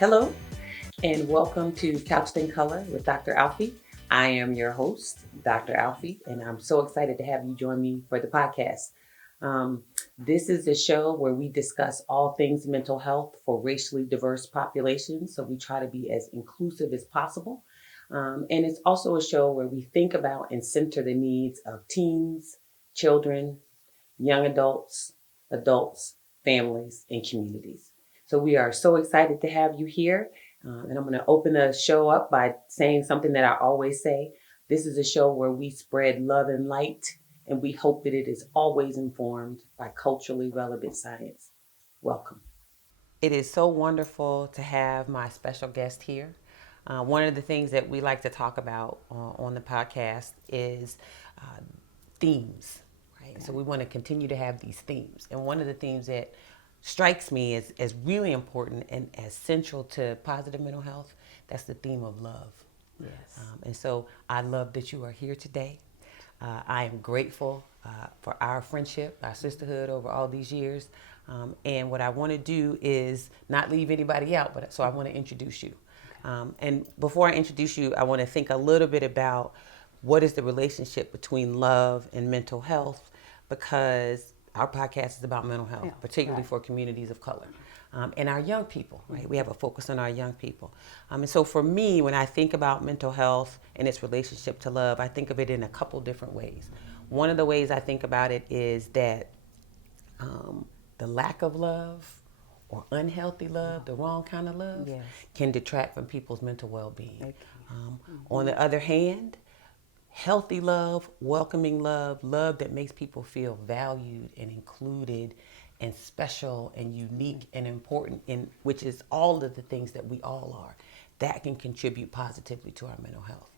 Hello, and welcome to Couched in Color with Dr. Alfiee. I am your host, Dr. Alfiee, and I'm so excited to have you join me for the podcast. This is a show where we discuss all things mental health for racially diverse populations, so we try to be as inclusive as possible. And it's also a show where we think about and center the needs of teens, children, young adults, families, and communities. So we are so excited to have you here. And I'm going to open the show up by saying something that I always say. This is a show where we spread love and light, and we hope that it is always informed by culturally relevant science. Welcome. It is so wonderful to have my special guest here. One of the things that we like to talk about on the podcast is themes, right? Okay. So we want to continue to have these themes. And one of the themes that strikes me as really important and as central to positive mental health, that's the theme of love. Yes. And so I love that you are here today. I am grateful for our friendship, our sisterhood over all these years. And what I want to do is not leave anybody out, but so I want to introduce you. And before I introduce you, I want to think a little bit about what is the relationship between love and mental health, because our podcast is about mental health, particularly for communities of color. And our young people, right? We have a focus on our young people. And so for me, when I think about mental health and its relationship to love, I think of it in a couple different ways. One of the ways I think about it is that the lack of love or unhealthy love, the wrong kind of love, can detract from people's mental well-being. On the other hand, healthy love, welcoming love, love that makes people feel valued and included and special and unique and important, which is all of the things that we all are, that can contribute positively to our mental health.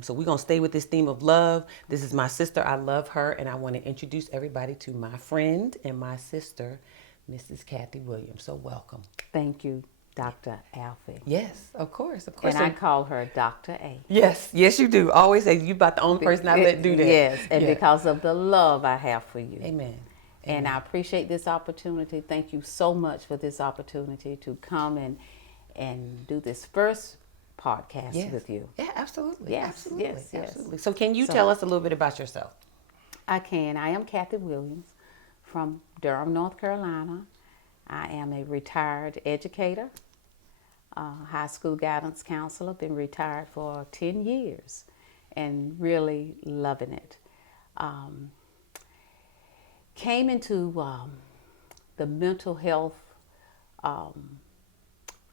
So we're going to stay with this theme of love. This is my sister. I love her, and I want to introduce everybody to my friend and my sister, Mrs. Kathy Williams. So welcome. Thank you, Dr. Alfiee. Yes, of course. And I call her Dr. A. Yes, you do. Always say you're about the only person I let do that. Yes, and because of the love I have for you. Amen. And I appreciate this opportunity. Thank you so much for this opportunity to come and do this first podcast with you. Yeah, absolutely. Yes, absolutely. yes. Absolutely. So can you tell us a little bit about yourself? I can. I am Kathy Williams from Durham, North Carolina. I am a retired educator, high school guidance counselor. Been retired for 10 years and really loving it. Came into the mental health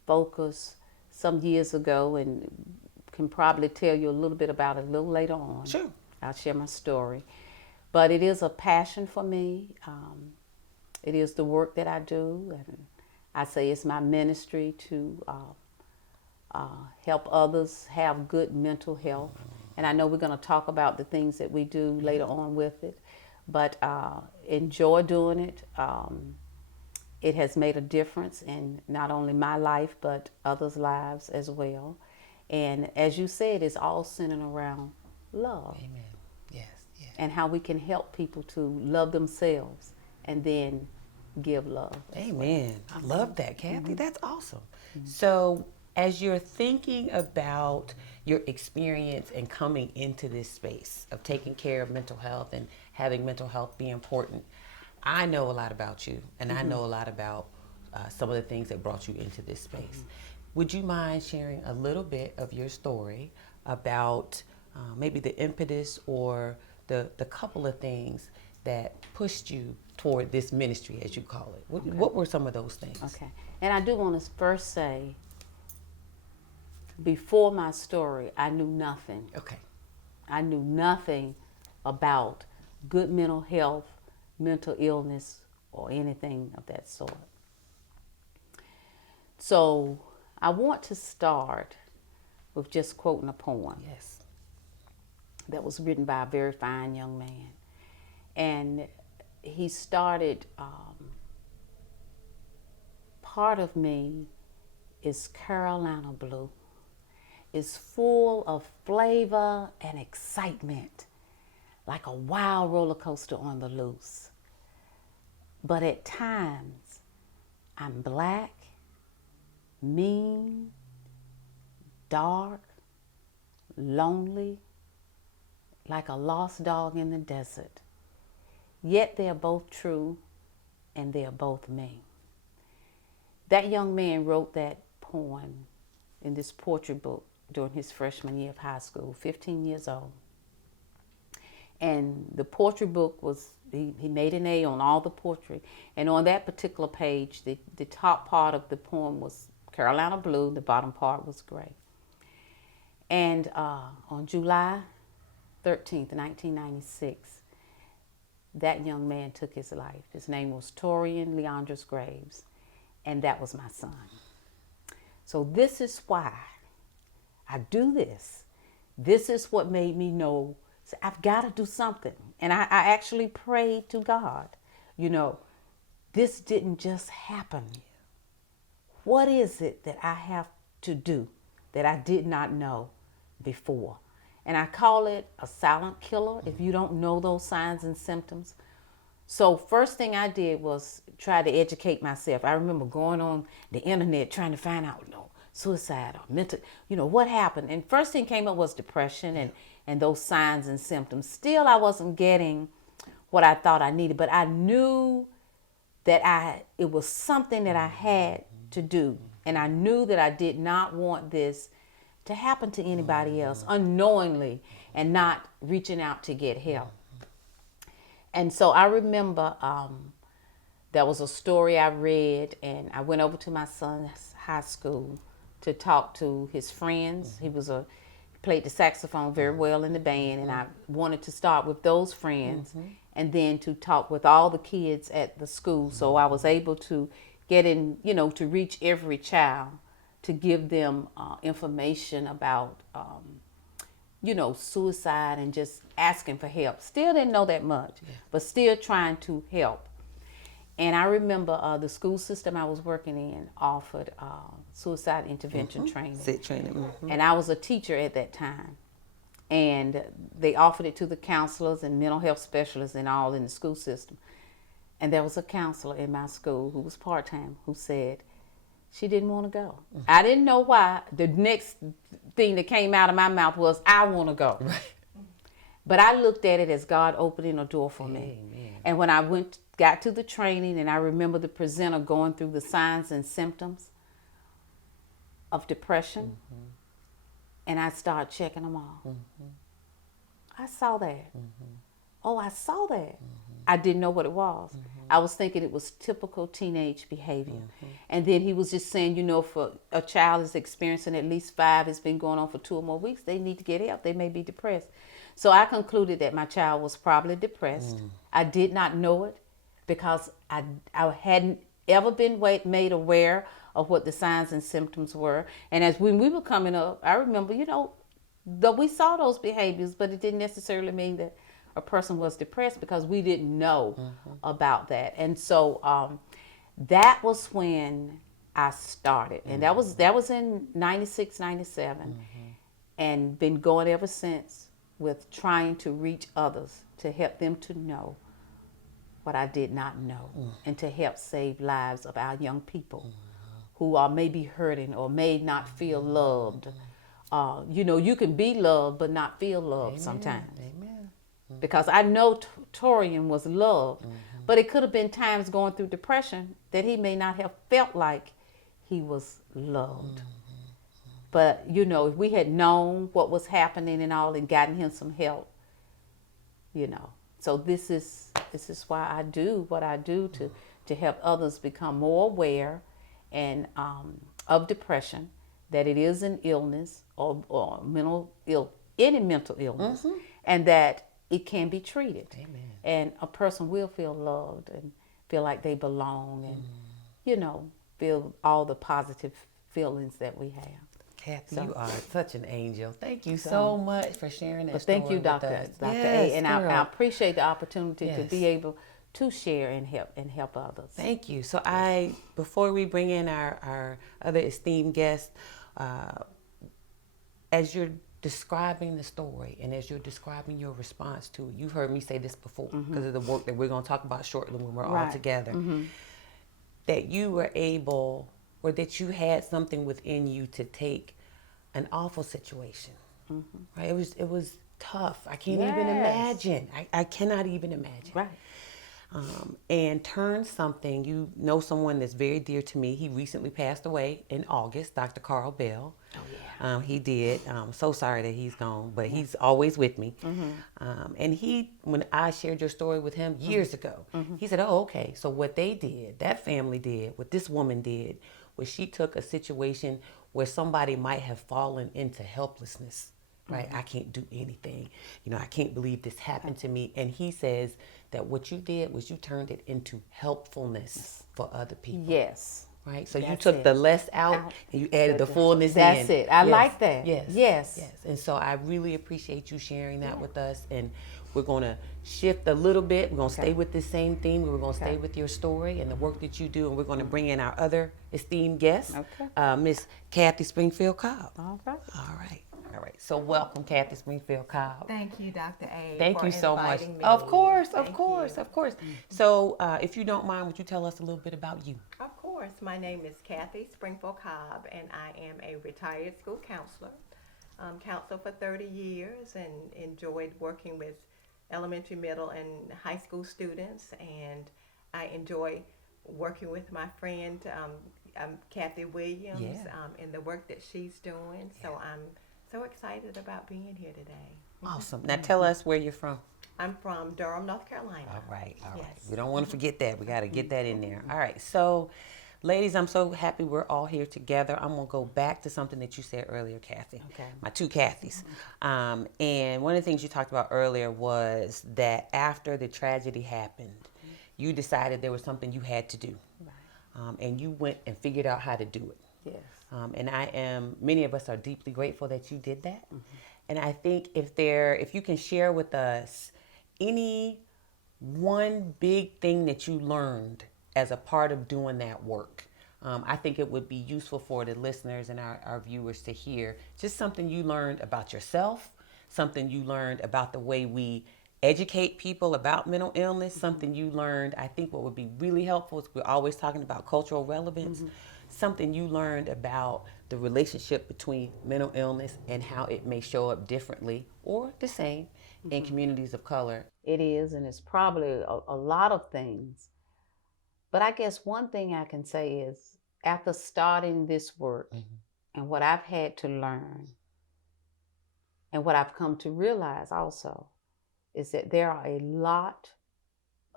focus some years ago, and can probably tell you a little bit about it a little later on. Sure. I'll share my story. But it is a passion for me. It is the work that I do, and I say it's my ministry to help others have good mental health. And I know we're going to talk about the things that we do later on with it, but enjoy doing it. It has made a difference in not only my life, but others' lives as well. And as you said, it's all centered around love. Amen. Yes. And how we can help people to love themselves and then give love. Amen. I love that, Kathy. That's awesome. So as you're thinking about your experience and coming into this space of taking care of mental health and having mental health be important, I know a lot about you, and I know a lot about some of the things that brought you into this space. Would you mind sharing a little bit of your story about maybe the impetus or the couple of things that pushed you toward this ministry, as you call it? What were some of those things? Okay. And I do want to first say, before my story, I knew nothing. Okay. I knew nothing about good mental health, mental illness, or anything of that sort. So I want to start with just quoting a poem. Yes. That was written by a very fine young man. And he started, part of me is Carolina blue. It's full of flavor and excitement, like a wild roller coaster on the loose. But at times, I'm black, mean, dark, lonely, like a lost dog in the desert. Yet they are both true, and they are both me. That young man wrote that poem in this portrait book during his freshman year of high school, 15 years old. And the portrait book was, he made an A on all the portrait. And on that particular page, the top part of the poem was Carolina blue, the bottom part was gray. And on July 13th, 1996, that young man took his life. His name was Torian Leandros Graves, and that was my son. So this is why I do this. This is what made me know, so I've got to do something. And I actually prayed to God, you know, this didn't just happen. What is it that I have to do that I did not know before? And I call it a silent killer if you don't know those signs and symptoms. So first thing I did was try to educate myself. I remember going on the internet trying to find out, you know, suicide or mental, you know, what happened. And first thing came up was depression and those signs and symptoms. Still, I wasn't getting what I thought I needed, but I knew that it was something that I had to do. And I knew that I did not want this to happen to anybody else unknowingly and not reaching out to get help. And so I remember there was a story I read, and I went over to my son's high school to talk to his friends. He played the saxophone very well in the band, and I wanted to start with those friends and then to talk with all the kids at the school. So I was able to get in, you know, to reach every child, to give them information about, you know, suicide and just asking for help. Still didn't know that much, but still trying to help. And I remember the school system I was working in offered suicide intervention training. SIT training. And I was a teacher at that time. And they offered it to the counselors and mental health specialists and all in the school system. And there was a counselor in my school who was part-time who said she didn't want to go. I didn't know why. The next thing that came out of my mouth was, I want to go. Right. But I looked at it as God opening a door for me. Amen. And when I got to the training, and I remember the presenter going through the signs and symptoms of depression, and I started checking them all. I saw that. Oh, I saw that. I didn't know what it was. I was thinking it was typical teenage behavior. And then he was just saying, you know, for a child is experiencing at least 5, it's been going on for 2 or more weeks, they need to get help. They may be depressed. So I concluded that my child was probably depressed. I did not know it because I hadn't ever been made aware of what the signs and symptoms were. And as when we were coming up, I remember, you know, though we saw those behaviors, but it didn't necessarily mean that a person was depressed because we didn't know about that. And so that was when I started. And that was in 96, 97. And been going ever since with trying to reach others to help them to know what I did not know and to help save lives of our young people who are maybe hurting or may not feel loved. You know, you can be loved but not feel loved sometimes. Because I know Torian was loved, but it could have been times going through depression that he may not have felt like he was loved. But, you know, if we had known what was happening and all and gotten him some help, you know. So this is why I do what I do to help others become more aware and of depression, that it is an illness or any mental illness, and that it can be treated. Amen. And a person will feel loved and feel like they belong and, you know, feel all the positive feelings that we have. Kathy, you are such an angel. Thank you so much for sharing that story. Thank you, Dr. A. And I appreciate the opportunity to be able to share and help others. Thank you. So before we bring in our other esteemed guests, as you're describing the story and as you're describing your response to it, you've heard me say this before because of the work that we're going to talk about shortly when we're all together, that you were able, or that you had something within you to take an awful situation. Right? It was tough. I can't even Yes. imagine. I cannot even imagine. Right. And turn something. You know someone that's very dear to me. He recently passed away in August, Dr. Carl Bell. Oh, yeah. He did. So sorry that he's gone, but he's always with me. And when I shared your story with him years ago, he said, "Oh, okay. So what they did, that family did, what this woman did, was she took a situation where somebody might have fallen into helplessness." Right? I can't do anything. I can't believe this happened to me. And he says that what you did was you turned it into helpfulness for other people. Yes. Right? So you That's took it. the less out and you added the fullness in. That's it. I Yes. like that. Yes. Yes. Yes. And so I really appreciate you sharing that with us. And we're going to shift a little bit. We're going to stay with this same theme. We're going to stay with your story and the work that you do. And we're going to bring in our other esteemed guest, Miss Kathy Springfield-Cobb. All right. All right. All right. So welcome, Kathy Springfield-Cobb. Thank you, Dr. A. Thank for you so much. inviting me. Of course, of Thank course, you. of course. So if you don't mind, would you tell us a little bit about you? Of course. My name is Kathy Springfield-Cobb, and I am a retired school counselor. Counseled for 30 years and enjoyed working with elementary, middle, and high school students. And I enjoy working with my friend, Kathy Williams, in the work that she's doing. So I'm so excited about being here today. Awesome. Now tell us where you're from. I'm from Durham, North Carolina. All right, all right. Yes. We don't want to forget that. We got to get that in there. All right. So, ladies, I'm so happy we're all here together. I'm going to go back to something that you said earlier, Kathy. Okay. My two Kathys. And one of the things you talked about earlier was that after the tragedy happened, you decided there was something you had to do. Right. And you went and figured out how to do it. Yes. And many of us are deeply grateful that you did that. And I think if you can share with us any one big thing that you learned as a part of doing that work, I think it would be useful for the listeners and our viewers to hear just something you learned about yourself, something you learned about the way we educate people about mental illness, something you learned. I think what would be really helpful is we're always talking about cultural relevance, something you learned about the relationship between mental illness and how it may show up differently or the same in communities of color. It is, and it's probably a lot of things. But I guess one thing I can say is after starting this work and what I've had to learn and what I've come to realize also is that there are a lot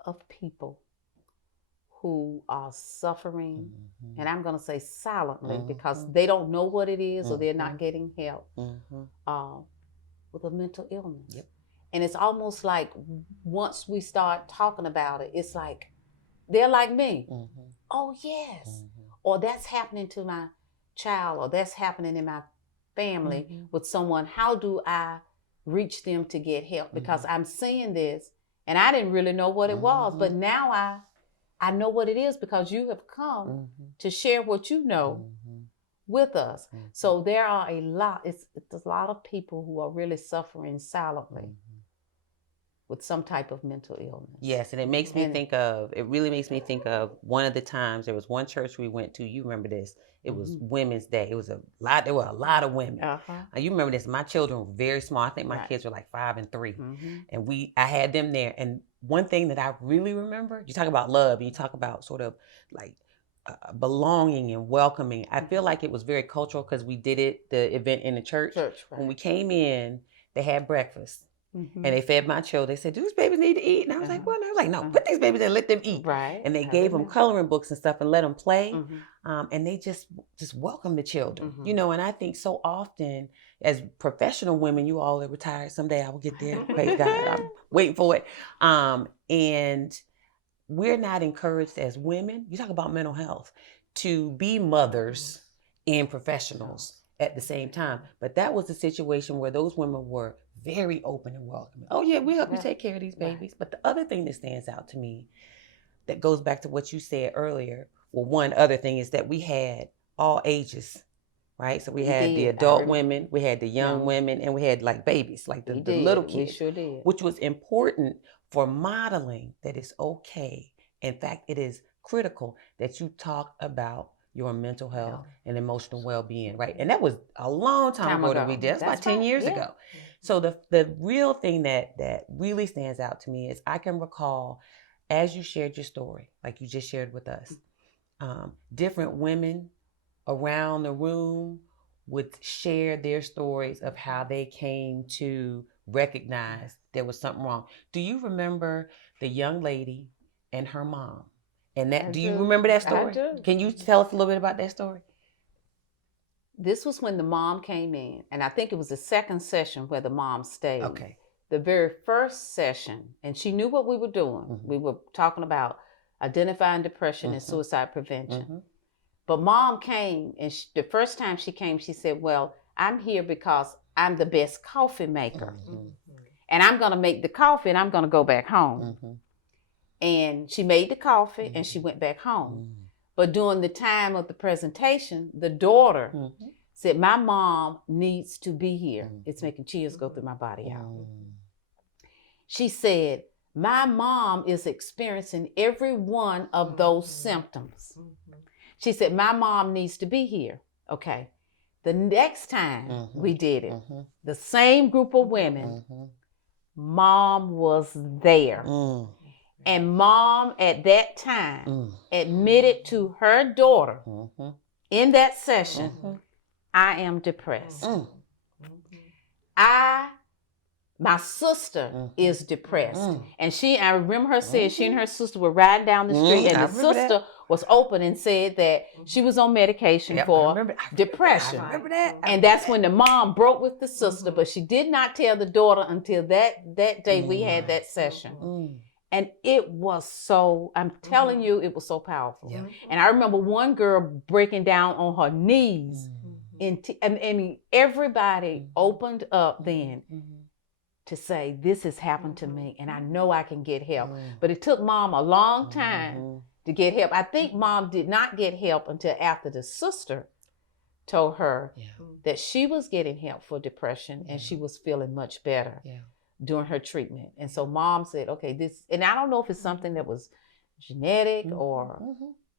of people who are suffering, and I'm going to say silently because they don't know what it is or they're not getting help with a mental illness. Yep. And it's almost like once we start talking about it, it's like, they're like me. Oh, yes. Or that's happening to my child, or that's happening in my family with someone. How do I reach them to get help? Because I'm seeing this and I didn't really know what it was, but now I know what it is because you have come to share what you know with us. So there are a lot, it's a lot of people who are really suffering silently with some type of mental illness. Yes, and it really makes me think of one of the times there was one church we went to. You remember this? It was Women's Day. There were a lot of women. You remember this? My children were very small. I think my kids were like 5 and 3, and I had them there. And one thing that I really remember, you talk about love, and you talk about sort of like belonging and welcoming. I feel like it was very cultural because we did the event in the church. When we came in, they had breakfast. And they fed my children. They said, "Do these babies need to eat?" And I was like, "Well," and I was like, "No, put these babies in and let them eat." Right. And they gave them coloring books and stuff and let them play. And they just welcomed the children, And I think so often as professional women, you all are retired. Someday I will get there. Praise God. I'm waiting for it. And we're not encouraged as women. You talk about mental health to be mothers and professionals at the same time. But that was a situation where those women were very open and welcoming. Oh yeah, we'll help you take care of these babies. But the other thing that stands out to me that goes back to what you said earlier, well, one other thing is that we had all ages, right? So we had the adult women, we had the young women, and we had like babies, like the little kids. We sure did. Which was important for modeling that it's okay. In fact, it is critical that you talk about your mental health and emotional well-being, right? And that was a long time ago that we did. That's about 10 years ago. So the real thing that really stands out to me is I can recall, as you shared your story, like you just shared with us, different women around the room would share their stories of how they came to recognize there was something wrong. Do you remember the young lady and her mom? And that, do you remember that story? I do. Can you tell us a little bit about that story? This was when the mom came in, and I think it was the second session where the mom stayed. Okay. The very first session, and she knew what we were doing. We were talking about identifying depression and suicide prevention. But mom came, and the first time she came, she said, well, I'm here because I'm the best coffee maker. And I'm going to make the coffee, and I'm going to go back home. And she made the coffee, and she went back home. But during the time of the presentation, the daughter said, my mom needs to be here. It's making chills go through my body out. She said, my mom is experiencing every one of those symptoms. She said, my mom needs to be here. Okay. The next time we did it, the same group of women, mom was there. And mom at that time admitted to her daughter in that session, I am depressed. My sister is depressed. And I remember her saying she and her sister were riding down the street, and the sister was open and said that she was on medication for depression. I remember that. And that's when the mom broke with the sister, but she did not tell the daughter until that day we had that session. And it was so, I'm telling you, it was so powerful. And I remember one girl breaking down on her knees. And everybody opened up then to say, this has happened to me, and I know I can get help. But it took mom a long time to get help. I think mom did not get help until after the sister told her that she was getting help for depression and she was feeling much better during her treatment. And so mom said, okay, this, and I don't know if it's something that was genetic or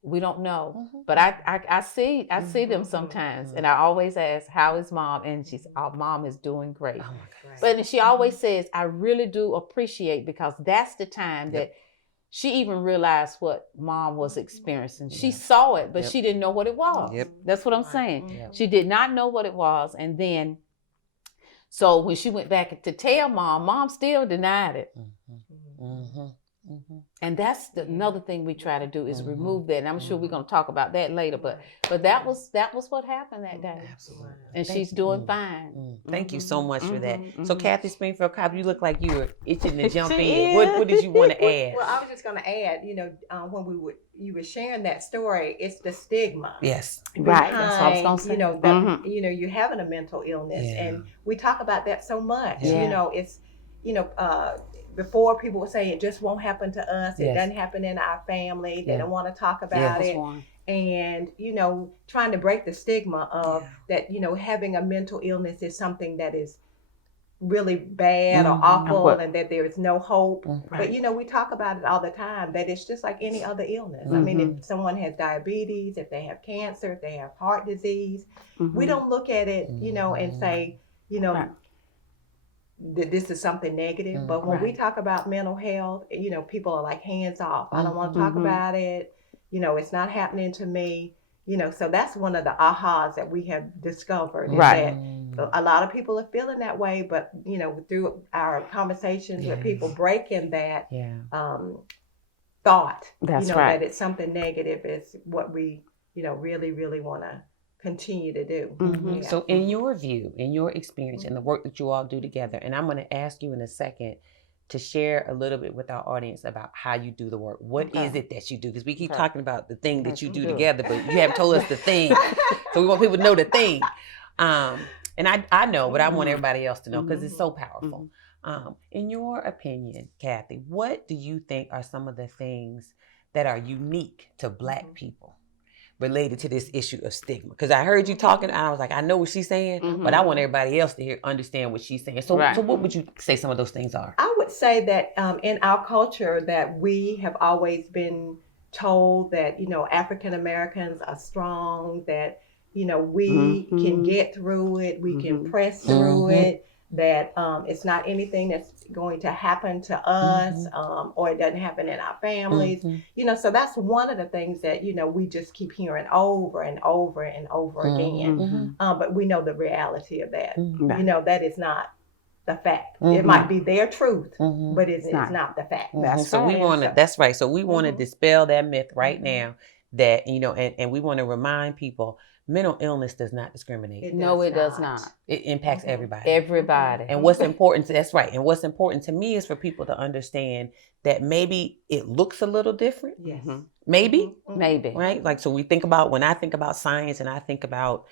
we don't know, but I see them sometimes, and I always ask, how is mom? And she said, oh, mom is doing great. Oh my God. But she always says, I really do appreciate, because that's the time that she even realized what mom was experiencing. She saw it, but she didn't know what it was. That's what I'm saying. She did not know what it was. And then, so when she went back to tell mom still denied it. And that's another thing we try to do is remove that. And I'm sure we're going to talk about that later. But that was what happened that day. Absolutely. And she's doing fine. Thank you so much for that. So Kathy Springfield-Cobb, you look like you were itching to jump in. What did you want to add? Well, I was just going to add, when you were sharing that story, it's the stigma. Yes. Right. That's what I was going to say. That, you're having a mental illness. And we talk about that so much. It's, before people would say it just won't happen to us. It doesn't happen in our family. They don't want to talk about it. And, trying to break the stigma of that, having a mental illness is something that is really bad or awful and that there is no hope. But, we talk about it all the time, that it's just like any other illness. I mean, if someone has diabetes, if they have cancer, if they have heart disease, we don't look at it, and say, this is something negative. But when we talk about mental health, people are like, hands off. I don't want to talk about it. It's not happening to me. So that's one of the ahas that we have discovered is that a lot of people are feeling that way, but through our conversations with people, breaking that thought, that it's something negative is what we really, really want to continue to do. So in your view, in your experience, and the work that you all do together, and I'm going to ask you in a second to share a little bit with our audience about how you do the work. What is it that you do? Because we keep talking about the thing that you do together, but you haven't told us the thing. So we want people to know the thing. And I know, but I want everybody else to know because it's so powerful. In your opinion, Kathy, what do you think are some of the things that are unique to Black people related to this issue of stigma? Because I heard you talking, and I was like, I know what she's saying, but I want everybody else to understand what she's saying. So what would you say some of those things are? I would say that in our culture that we have always been told that, African Americans are strong, that, we can get through it, we can press through it, that it's not anything that's going to happen to us, or it doesn't happen in our families. So that's one of the things that, we just keep hearing over and over and over again. But we know the reality of that. That is not the fact. It might be their truth, but it's not the fact. So we want to, that's right. So we want to dispel that myth right now that, and we want to remind people mental illness does not discriminate. It does not. It impacts everybody. Everybody. And what's important, that's right. And what's important to me is for people to understand that maybe it looks a little different. Yes. Maybe. Maybe. Right? Like, so when I think about science and I think about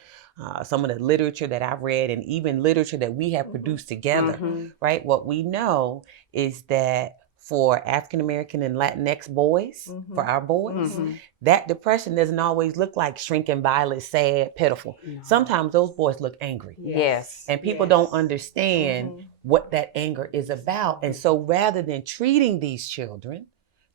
some of the literature that I've read and even literature that we have produced together, right? What we know is that for African American and Latinx boys, for our boys, that depression doesn't always look like shrinking, violet, sad, pitiful. No. Sometimes those boys look angry. Yes. And people don't understand what that anger is about. And so rather than treating these children,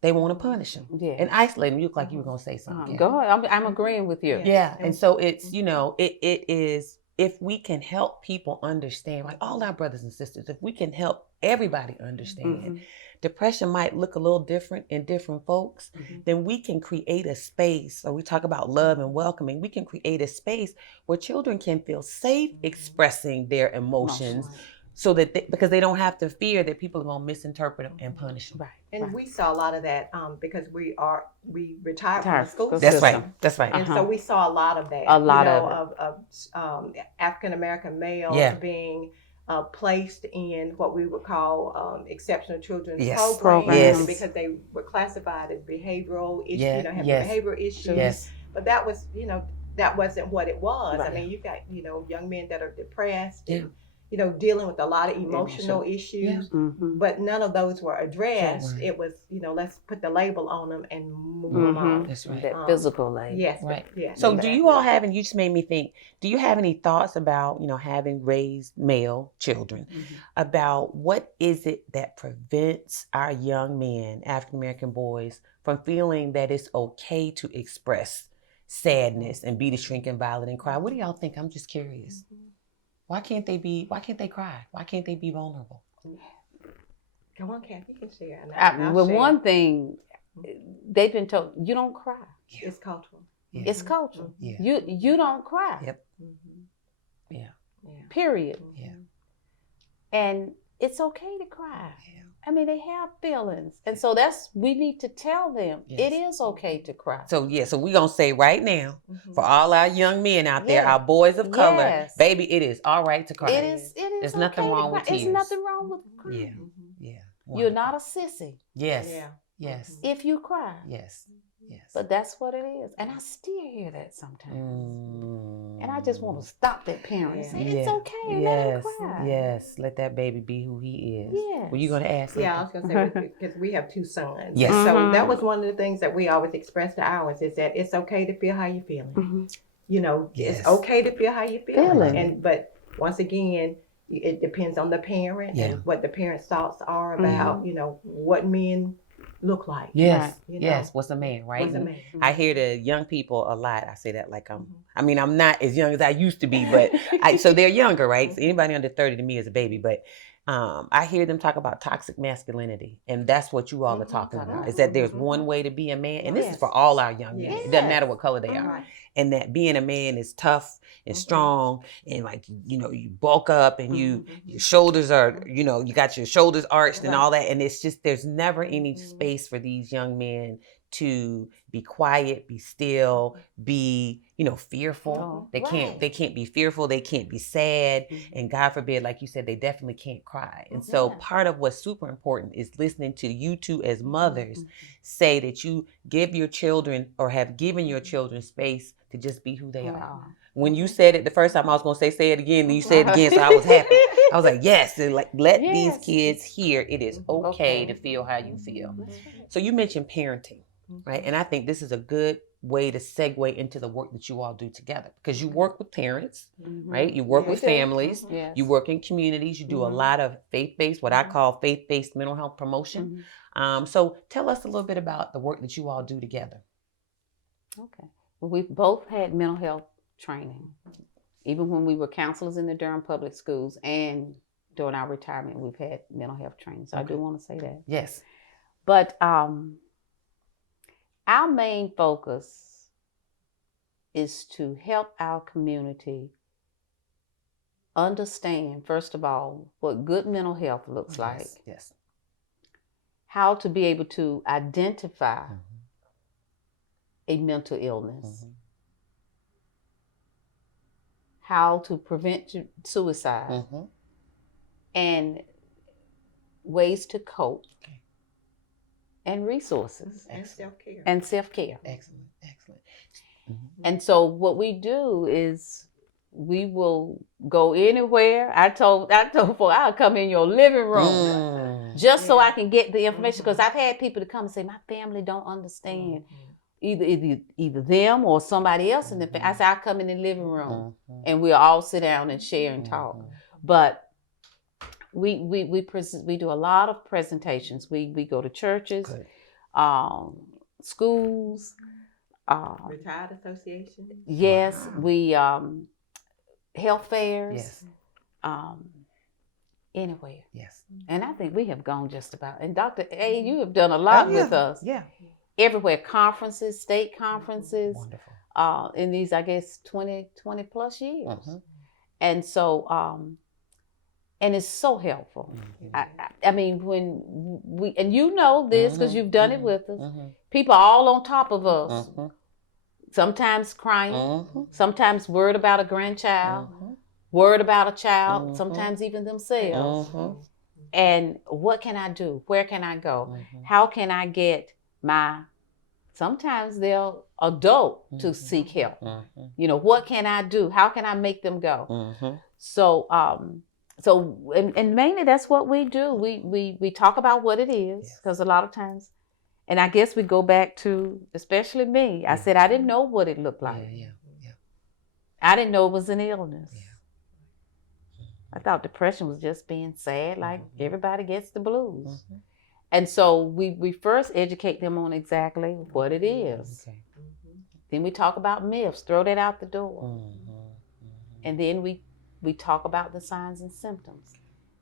they want to punish them and isolate them. You look like you were going to say something. Go ahead. I'm agreeing with you. Yeah. And so it's, it is, if we can help people understand, like all our brothers and sisters, if we can help everybody understand, depression might look a little different in different folks, then we can create a space. So we talk about love and welcoming. We can create a space where children can feel safe expressing their emotions. So that because they don't have to fear that people are going to misinterpret them and punish them. Right. And we saw a lot of that because we retired from the school system. That's right. That's right. And so we saw a lot of that. A lot of African American males being placed in what we would call exceptional children's programs because they were classified as behavioral issues, having behavioral issues. Yes. But that was, that wasn't what it was. Right. I mean, you've got, young men that are depressed and, dealing with a lot of emotional issues, but none of those were addressed. It was, let's put the label on them and move them on. That's right. That physical label. Yes. Right. Yes. So do you all have, and you just made me think, do you have any thoughts about, having raised male children, about what is it that prevents our young men, African-American boys, from feeling that it's okay to express sadness and be the shrinking violet and cry? What do y'all think? I'm just curious. Why can't they cry? Why can't they be vulnerable? Come on, Kathy, you can share. Well, one thing, they've been told, you don't cry. Yeah. It's cultural. Yeah. It's cultural. Yeah. You don't cry. Yep. Yeah. Period. Yeah. And it's okay to cry. Yeah. I mean, they have feelings. And so we need to tell them it is okay to cry. So we're going to say right now, for all our young men out there, our boys of color, baby, it is all right to cry. It is There's okay nothing wrong with tears. There's nothing wrong with crying. Yeah. You're not a sissy. Yes. Yes. If you cry. Yes. But that's what it is. And I still hear that sometimes. And I just want to stop that parent and say, it's okay, let him cry. Yes, let that baby be who he is. Yes. Were you going to ask something? Yeah, I was going to say, because we have two sons. Yes. So that was one of the things that we always express to ours is that it's okay to feel how you're feeling. It's okay to feel how you're feeling. But once again, it depends on the parent and what the parent's thoughts are about, what men look like. Yes. Right? Yes. What's a man, right? What's a man? I hear the young people a lot. I say that like I'm not as young as I used to be, but so they're younger, right? So anybody under 30 to me is a baby, but I hear them talk about toxic masculinity, and that's what you all are talking about, is that there's one way to be a man, and this is for all our young men. It doesn't matter what color they are. And that being a man is tough and strong, and like, you bulk up and your shoulders are, you got your shoulders arched and all that. And it's just, there's never any space for these young men to be quiet, be still, be, fearful. They can't be fearful. They can't be sad. And God forbid, like you said, they definitely can't cry. And so part of what's super important is listening to you two as mothers say that you give your children or have given your children space to just be who they are. When you said it the first time, I was going to say it again, and you said it again, so I was happy. I was like, yes, and let these kids hear it is okay to feel how you feel. So you mentioned parenting, right? And I think this is a good way to segue into the work that you all do together, because you work with parents, right? You work Yeah, with we do. families, Yes. you work in communities, you do a lot of faith-based, what I call faith-based mental health promotion. So tell us a little bit about the work that you all do together. Okay. Well, we've both had mental health training, even when we were counselors in the Durham public schools, and during our retirement, we've had mental health training. So I do want to say that. Yes. But our main focus is to help our community understand, first of all, what good mental health looks like, Yes. how to be able to identify a mental illness, how to prevent suicide, and ways to cope, and resources, And self-care. and self-care. Excellent. And so what we do is we will go anywhere. I told before, I'll come in your living room just so I can get the information, because I've had people to come and say, my family don't understand either them or somebody else in the family. I say, I come in the living room and we'll all sit down and share and talk. But we do a lot of presentations. We go to churches, schools, Retired association. yes, we health fairs, Yes. Anywhere. Yes. And I think we have gone just about. And Dr. A, you have done a lot with us. Yeah. Everywhere, conferences, state conferences, Wonderful. in these, I guess, 20 plus years. And so, and it's so helpful. I mean, when we, and you know this because you've done it with us, people are all on top of us. Sometimes crying, sometimes worried about a grandchild, worried about a child, sometimes even themselves. And what can I do? Where can I go? How can I get sometimes they'll adult to seek help. You know, what can I do? How can I make them go? So, and mainly that's what we do. We talk about what it is, because a lot of times, and I guess we go back to, especially me, I said I didn't know what it looked like. I didn't know it was an illness. I thought depression was just being sad, like everybody gets the blues. And so we first educate them on exactly what it is. Then we talk about myths, throw that out the door. And then we talk about the signs and symptoms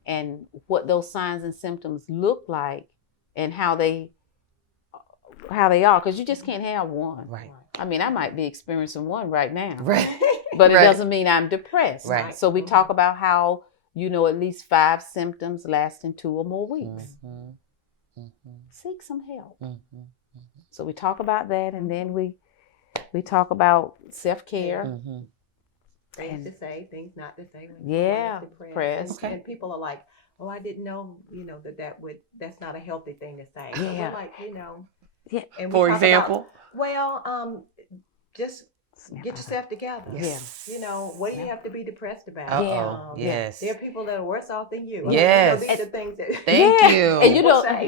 and what those signs and symptoms look like and how they are, because you just can't have one. Right. I mean, I might be experiencing one right now. Right. But it doesn't mean I'm depressed. Right. So we talk about how, at least 5 symptoms lasting 2 or more weeks. Seek some help. So we talk about that, and then we talk about self-care. Things to say, things not to say. Yeah, depressed. And people are like, oh, I didn't know, that's not a healthy thing to say. So we're like, Yeah. And For example? Just get yourself together. Yes. What do you have to be depressed about? Yes. There are people that are worse off than you. Yes. These are things that Thank you. And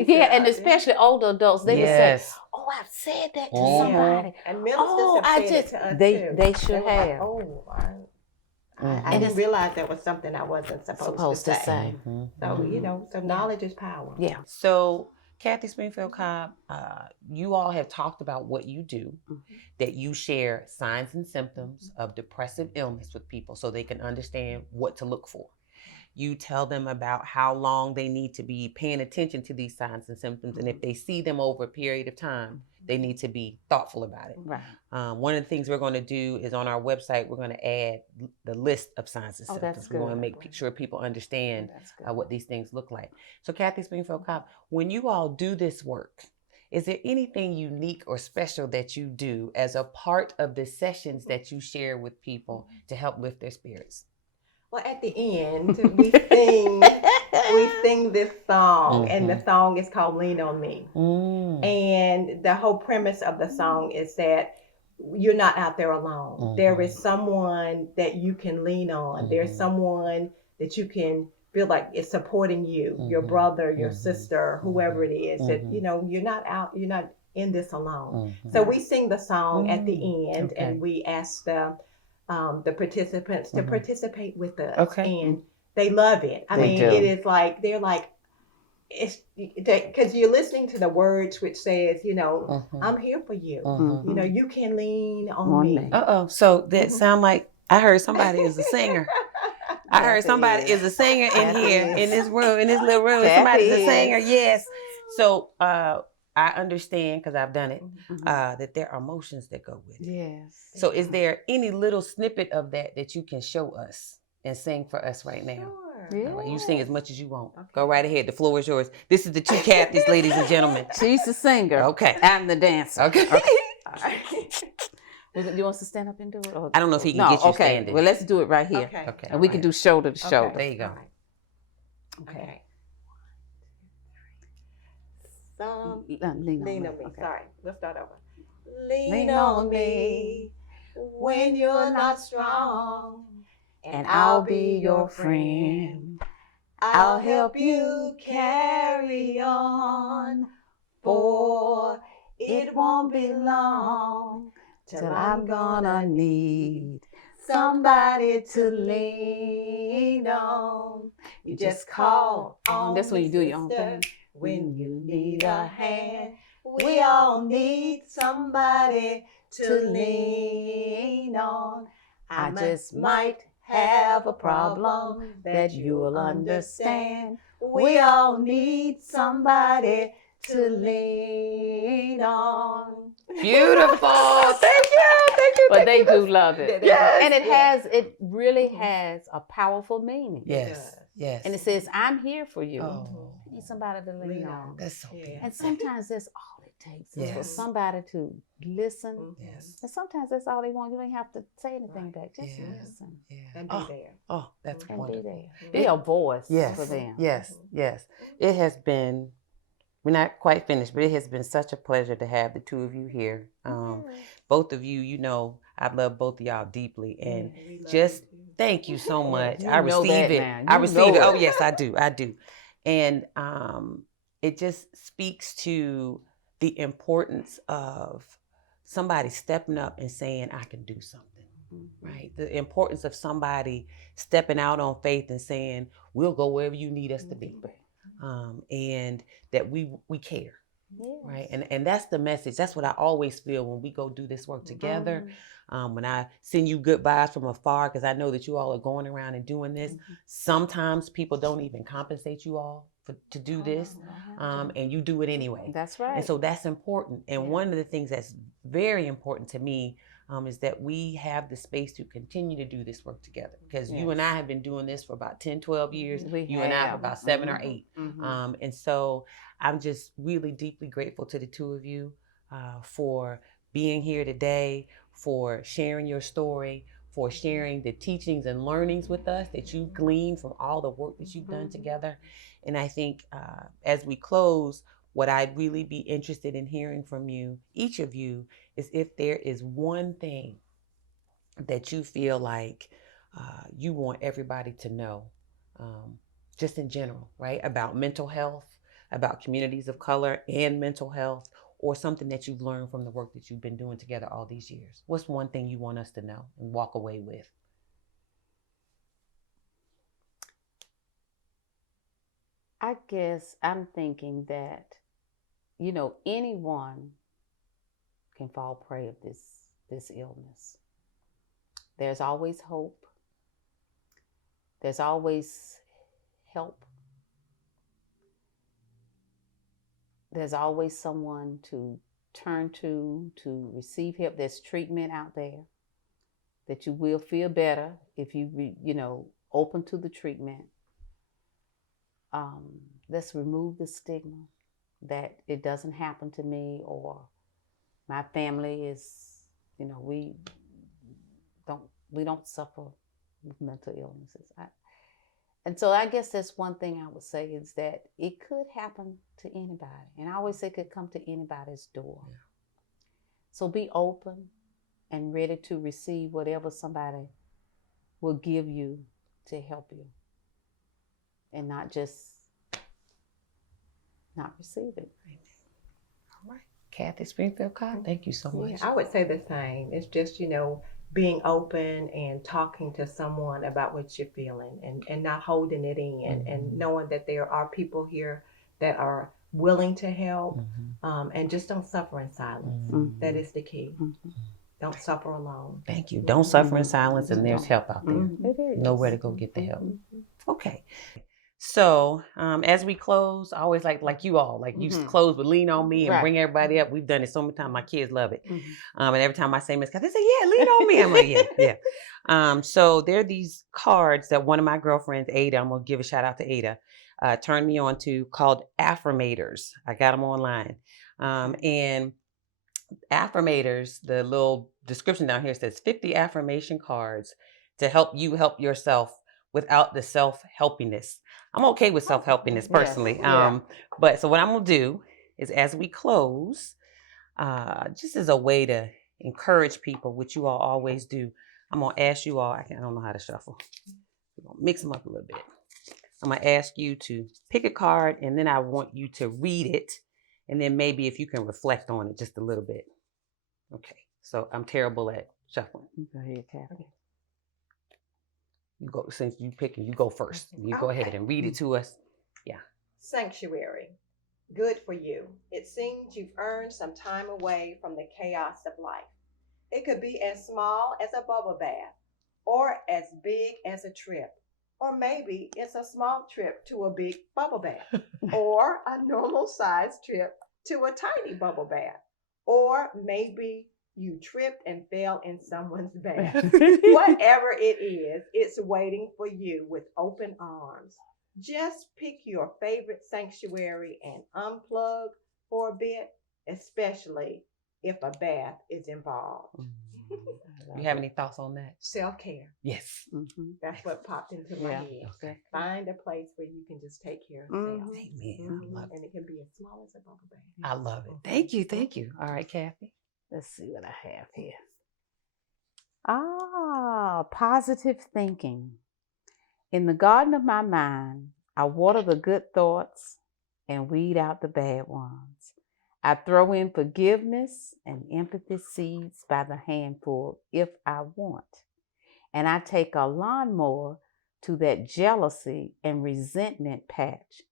and especially older adults, they would say, oh, I've said that to somebody. And ministers have said it to us too. They should have. I didn't realize that was something I wasn't supposed to say. So, so knowledge is power. Yeah. So, Kathy Springfield-Cobb, you all have talked about what you do, that you share signs and symptoms of depressive illness with people so they can understand what to look for. You tell them about how long they need to be paying attention to these signs and symptoms, and if they see them over a period of time, they need to be thoughtful about it. Right. One of the things we're going to do is on our website, we're going to add the list of signs and symptoms. That's We want to good. make sure people understand what these things look like. So Kathy Springfield-Cobb, when you all do this work, is there anything unique or special that you do as a part of the sessions that you share with people to help lift their spirits? Well, at the end, we sing this song, and the song is called Lean on Me. And the whole premise of the song is that you're not out there alone. There is someone that you can lean on. There's someone that you can feel like is supporting you, your brother, your sister, whoever it is, that, you're not out, you're not in this alone. Mhm. So we sing the song at the end, okay. and we ask the participants to Mhm. participate with us, Okay. and they love it. I They mean, do. it is like they're like it's because you're listening to the words which says, you know, Mhm. I'm here for you. Mhm. You know, you can lean on On me. me. Uh-oh. So that Mhm. sound like I heard somebody is a singer. I heard Kathy somebody is a singer in Kathy here, is. in this room, in this little room. Kathy Somebody's a is. singer. Yes. So I understand, because I've done it, Mhm. that there are emotions that go with it. Yes. So is there any little snippet of that you can show us and sing for us right now? Sure. All right, you sing as much as you want. Okay. Go right ahead. The floor is yours. This is the two Kathys, ladies and gentlemen. She's the singer. Okay. I'm the dancer. Okay. All right. You want us to stand up and do it? Or, I don't know if he can get you okay. standing. Well, let's do it right here. Okay. Okay. And we can do shoulder to shoulder. Okay. There you go. All right. Okay. Some lean on me. Okay. Sorry. Let's start over. Lean on me when you're not strong, And I'll be your friend. I'll help you carry on, for it won't be long Till I'm gonna need somebody to lean on. You just call on That's when you do your own sister, thing. when you need a hand. We all need somebody to lean on. I just might have a problem that you'll understand. We all need somebody to lean on. Beautiful. Thank you. Thank you. But they do love it. Yes, And yes. it really has a powerful meaning. Yes. Yes. And it says, I'm here for you. Oh, I need somebody to lean on. that's so Yeah. beautiful. And sometimes that's all it takes is for Yes. somebody to listen. Yes. And sometimes that's all they want. You don't have to say anything back. Just Yeah. listen Yeah. And be Oh, there. oh, that's and be wonderful. there. Be a voice Yes. for them. Yes. Yes. It has been, we're not quite finished, but it has been such a pleasure to have the two of you here. Both of you, you know, I love both of y'all deeply. And We love just you too. thank you so much. You I know receive that it. now. I You receive know it. Oh, it. yes, I do. I do. And it just speaks to the importance of somebody stepping up and saying, I can do something, right? The importance of somebody stepping out on faith and saying, we'll go wherever you need us to be. And that we care. Yes. Right. And that's the message. That's what I always feel when we go do this work together. When I send you good vibes from afar, because I know that you all are going around and doing this. Sometimes people don't even compensate you all to do this. And you do it anyway. That's right. And so that's important. And one of the things that's very important to me is that we have the space to continue to do this work together. Because you and I have been doing this for about 10, 12 years. You and I for about 7 or 8. And so I'm just really deeply grateful to the two of you for being here today, for sharing your story, for sharing the teachings and learnings with us that you gleaned from all the work that you've done together. And I think as we close, what I'd really be interested in hearing from you, each of you, is if there is one thing that you feel like you want everybody to know, just in general, right? About mental health, about communities of color and mental health, or something that you've learned from the work that you've been doing together all these years. What's one thing you want us to know and walk away with? I guess I'm thinking that, you know, anyone can fall prey of this illness. There's always hope. There's always help. There's always someone to turn to receive help. There's treatment out there that you will feel better if you, open to the treatment. Let's remove the stigma that it doesn't happen to me or my family is, we don't suffer with mental illnesses. And so I guess that's one thing I would say is that it could happen to anybody. And I always say it could come to anybody's door. Yeah. So be open and ready to receive whatever somebody will give you to help you. And not just not receive it. All right. Kathy Springfield-Cobb, thank you so Yeah, much. I would say the same. It's just, being open and talking to someone about what you're feeling and not holding it in and knowing that there are people here that are willing to help and just don't suffer in silence. That is the key. Don't suffer alone. Thank you. Don't suffer in silence, and there's help out there. It is. Know where to go get the help. Okay. So as we close, I always like you all, like you close but lean on me and Right. bring everybody up. We've done it so many times. My kids love it. And every time I say Miss Kathy, they say, yeah, lean on me. I'm like, yeah. So there are these cards that one of my girlfriends, Ada, I'm going to give a shout out to Ada, turned me on to called affirmators. I got them online. And affirmators, the little description down here says 50 affirmation cards to help you help yourself without the self-helpiness. I'm okay with self-helpiness personally. Yes, But so what I'm gonna do is as we close, just as a way to encourage people, which you all always do, I'm gonna ask you all, I don't know how to shuffle. We're gonna mix them up a little bit. I'm gonna ask you to pick a card and then I want you to read it. And then maybe if you can reflect on it just a little bit. Okay, so I'm terrible at shuffling. Go ahead, Kathy. You go, since you picking, you go first. You go ahead and read it to us. Yeah. Sanctuary. Good for you. It seems you've earned some time away from the chaos of life. It could be as small as a bubble bath or as big as a trip. Or maybe it's a small trip to a big bubble bath or a normal sized trip to a tiny bubble bath. Or maybe you tripped and fell in someone's bath. Whatever it is, it's waiting for you with open arms. Just pick your favorite sanctuary and unplug for a bit, especially if a bath is involved. You have any thoughts on that? Self-care. Yes. That's what popped into my head. Okay. Find a place where you can just take care of yourself. Amen. I love it. And it can be as small as a bubble bath. I love it. Thank you. Thank you. All right, Kathy. Let's see what I have here. Positive thinking. In the garden of my mind, I water the good thoughts and weed out the bad ones. I throw in forgiveness and empathy seeds by the handful if I want. And I take a lawnmower to that jealousy and resentment patch.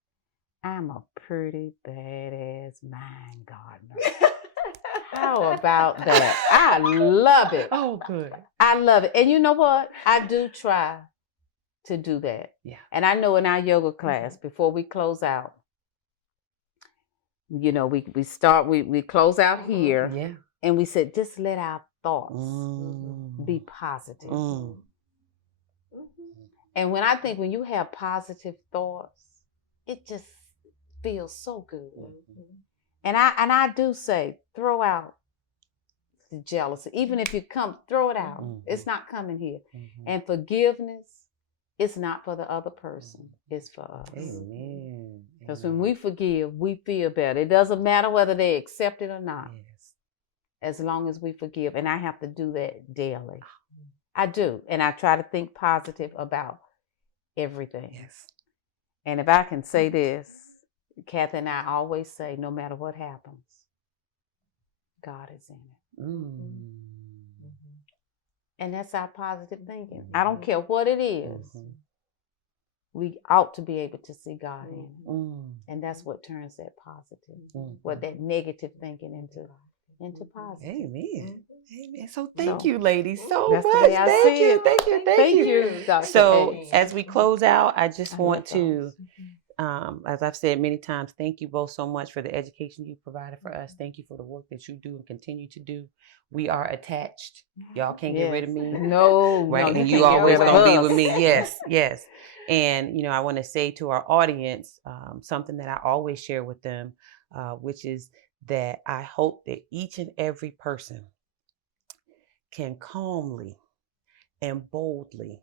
I'm a pretty badass mind gardener. How about that? I love it. Oh, good. I love it. And you know what? I do try to do that. Yeah. And I know in our yoga class, before we close out, we close out here. Yeah. And we said, just let our thoughts be positive. And when you have positive thoughts, it just feels so good. And I do say, throw out the jealousy. Even if you throw it out. It's not coming here. And forgiveness, it's not for the other person. It's for us. Amen. Because when we forgive, we feel better. It doesn't matter whether they accept it or not. Yes. As long as we forgive. And I have to do that daily. I do. And I try to think positive about everything. Yes. And if I can say this, Kathy and I always say, no matter what happens, God is in it. And that's our positive thinking. I don't care what it is. We ought to be able to see God in it. And that's what turns that positive, what that negative thinking into positive. Amen. Amen. So thank you, ladies, so That's much. the way I Thank see you. it. Thank you. Thank you, Dr. So Peggy. as we close out, I just want to, those. as I've said many times, thank you both so much for the education you provided for us. Thank you for the work that you do and continue to do. We are attached. Y'all can't get rid of me. No, Right? no, And you you can't get always rid of gonna be us. with me. Yes, yes. And I want to say to our audience something that I always share with them, which is that I hope that each and every person can calmly and boldly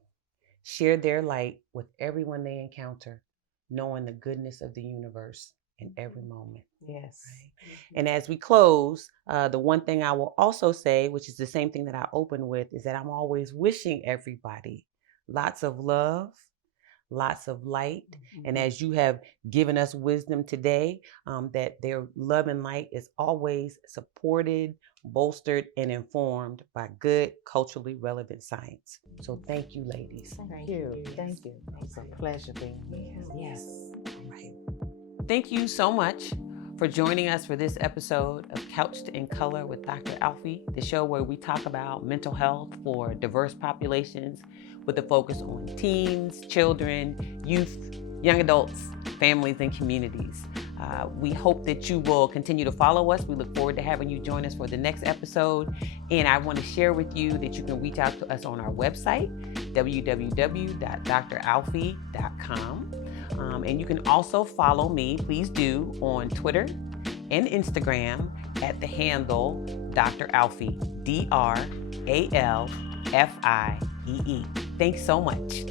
share their light with everyone they encounter, knowing the goodness of the universe in every moment. Yes. Right? And as we close, the one thing I will also say, which is the same thing that I open with, is that I'm always wishing everybody lots of love, lots of light. Mm-hmm. And as you have given us wisdom today, that their love and light is always supported, bolstered, and informed by good, culturally relevant science. So thank you, ladies. Thank you. Thank you. It's a pleasure being here. Yes. All right. Thank you so much for joining us for this episode of Couched in Color with Dr. Alfiee, the show where we talk about mental health for diverse populations with a focus on teens, children, youth, young adults, families, and communities. We hope that you will continue to follow us. We look forward to having you join us for the next episode. And I want to share with you that you can reach out to us on our website, www.dralfiee.com. And you can also follow me, please do, on Twitter and Instagram at the handle Dr. Alfiee, DrAlfiee. Thanks so much.